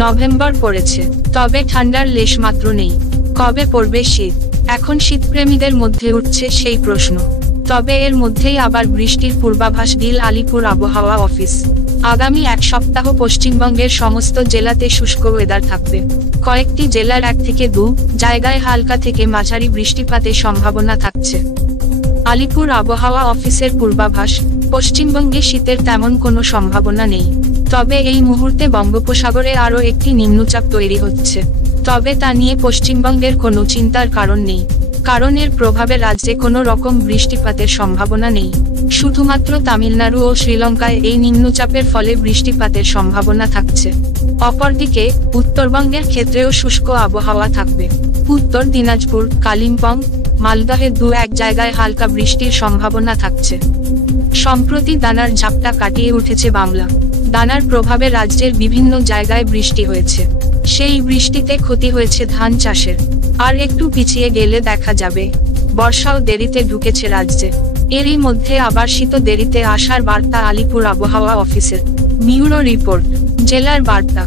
November পড়েছে, তবে ঠান্ডার লেশমাত্র নেই। কবে পড়বে শীত? এখন শীতপ্রেমীদের মধ্যে উঠছে সেই প্রশ্ন। তবে এর মধ্যেই আবার বৃষ্টির পূর্বাভাস দিল আলিপুর আবহাওয়া অফিস। আগামী এক সপ্তাহ পশ্চিমবঙ্গের সমস্ত জেলাতে শুষ্ক ওয়েদার থাকবে। কয়েকটি জেলার 1 থেকে 2 জায়গায় হালকা থেকে মাঝারি বৃষ্টিপাতের সম্ভাবনা থাকছে। আলিপুর আবহাওয়া অফিসের পূর্বাভাস, পশ্চিমবঙ্গে শীতের তেমন কোনো সম্ভাবনা নেই। তবে এই মুহূর্তে বঙ্গোপসাগরে আরও একটি নিম্নচাপ তৈরি হচ্ছে। তবে তা নিয়ে পশ্চিমবঙ্গের কোনো চিন্তার কারণ নেই, কারণ এর প্রভাবে রাজ্যে কোনো রকম বৃষ্টিপাতের সম্ভাবনা নেই। শুধুমাত্র তামিলনাড়ু ও শ্রীলঙ্কায় এই নিম্নচাপের ফলে বৃষ্টিপাতের সম্ভাবনা থাকছে। অপরদিকে উত্তরবঙ্গের ক্ষেত্রেও শুষ্ক আবহাওয়া থাকবে। উত্তর দিনাজপুর, কালিম্পং, মালদহে 2-1 জায়গায় হালকা বৃষ্টির সম্ভাবনা থাকছে। সম্প্রতি দানার ঝাপটা কাটিয়ে উঠেছে বাংলা। দানার প্রভাবে রাজ্যের বিভিন্ন জায়গায় বৃষ্টি হয়েছে। সেই বৃষ্টিতে ক্ষতি হয়েছে ধান চাষের। আর একটু পিছিয়ে গেলে দেখা যাবে বর্ষাও দেরিতে ঢুকেছে রাজ্যে। এরই মধ্যে আবার শীত দেরিতে আসার বার্তা আলিপুর আবহাওয়া অফিসের। ব্যুরো রিপোর্ট, জেলার বার্তা।